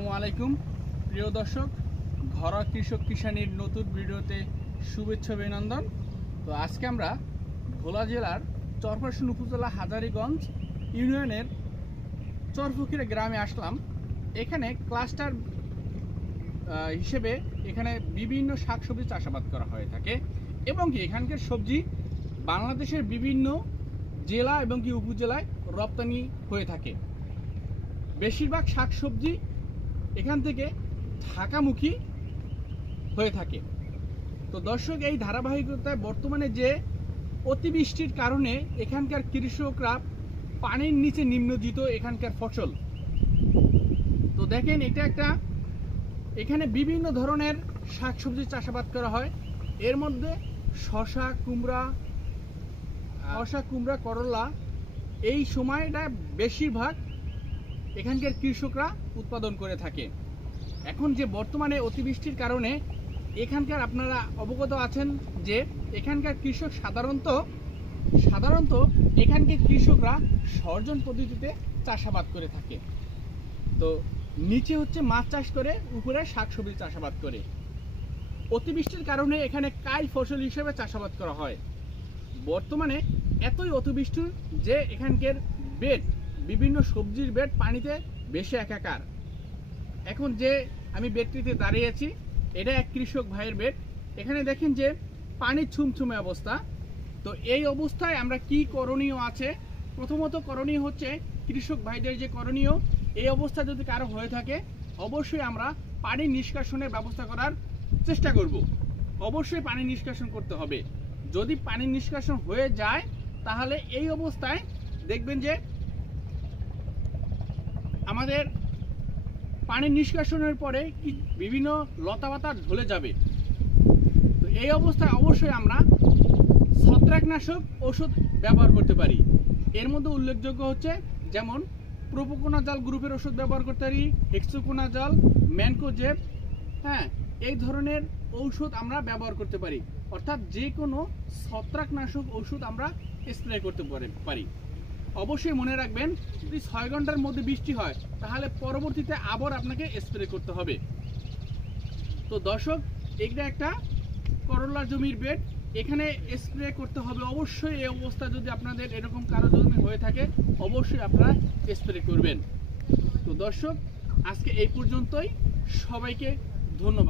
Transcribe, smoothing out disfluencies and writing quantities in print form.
আসসালামু আলাইকুম প্রিয় দর্শক, ঘরোয়া কৃষক কিষানির নতুন ভিডিওতে শুভেচ্ছা অভিনন্দন। তো আজকে আমরা ভোলা জেলার চরফ্যাশন উপজেলা হাজারীগঞ্জ ইউনিয়নের চরফকিরা গ্রামে আসলাম। এখানে ক্লাস্টার হিসেবে এখানে বিভিন্ন শাকসবজি চাষাবাদ করা হয়ে থাকে এবং কি এখানকার সবজি বাংলাদেশের বিভিন্ন জেলা এবং কি উপজেলায় রপ্তানি হয়ে থাকে। বেশিরভাগ শাকসবজি এখান থেকে ঢাকামুখী হয়ে থাকে। তো দর্শক, এই ধারাবাহিকতায় বর্তমানে যে অতিবৃষ্টির কারণে এখানকার কৃষকরা পানির নিচে নিমজ্জিত এখানকার ফসল। তো দেখেন, এটা একটা এখানে বিভিন্ন ধরনের শাকসবজি চাষাবাদ করা হয়। এর মধ্যে শসা, কুমড়া, করলা এই সময়টা বেশিরভাগ এখানকার কৃষকরা উৎপাদন করে থাকে। এখন যে বর্তমানে অতিবৃষ্টির কারণে এখানকার আপনারা অবগত আছেন যে এখানকার কৃষক সাধারণত এখানকার কৃষকরা সর্জন পদ্ধতিতে চাষাবাদ করে থাকে। তো নিচে হচ্ছে মাছ চাষ করে, উপরে শাকসবজি চাষাবাদ করে। অতিবৃষ্টির কারণে এখানে কাই ফসল হিসেবে চাষাবাদ করা হয়। বর্তমানে এতই অতিবৃষ্টি যে এখানকার বিভিন্ন সবজির বেড পানিতে ভেসে একাকার। এখন যে আমি বেডটিতে দাঁড়িয়ে আছি, এটা এক কৃষক ভাইয়ের বেড। এখানে দেখেন যে পানির ছুমছুমে অবস্থা। তো এই অবস্থায় আমরা কি করণীয় আছে? প্রথমত করণীয় হচ্ছে কৃষক ভাইদের যে করণীয়, এই অবস্থা যদি কারো হয়ে থাকে অবশ্যই আমরা পানি নিষ্কাশনের ব্যবস্থা করার চেষ্টা করব। অবশ্যই পানি নিষ্কাশন করতে হবে। যদি পানি নিষ্কাশন হয়ে যায় তাহলে এই অবস্থায় দেখবেন যে আমাদের পানি নিষ্কাশনের পরে বিভিন্ন লতাপাতা ঢলে যাবে। তো এই অবস্থায় অবশ্যই আমরা ছত্রাকনাশক ওষুধ ব্যবহার করতে পারি। এর মধ্যে উল্লেখযোগ্য হচ্ছে যেমন প্রোপোকোনাজল গ্রুপের ওষুধ ব্যবহার করতে পারি, হেক্সোকোনাজল, ম্যানকোজেব, এই ধরনের ঔষধ আমরা ব্যবহার করতে পারি। অর্থাৎ যে কোনো ছত্রাকনাশক ওষুধ আমরা স্প্রে করতে পারি। অবশ্যই মনে রাখবেন, যদি 6 ঘন্টার মধ্যে বৃষ্টি হয় তাহলে পরবর্তীতে আবার আপনাকে স্প্রে করতে হবে। তো দর্শক, এটা একটা করলার জমির বেড, এখানে স্প্রে করতে হবে অবশ্যই। এই অবস্থা যদি আপনাদের এরকম কারো জমি হয়ে থাকে অবশ্যই আপনারা স্প্রে করবেন। তো দর্শক, আজকে এই পর্যন্তই। সবাইকে ধন্যবাদ।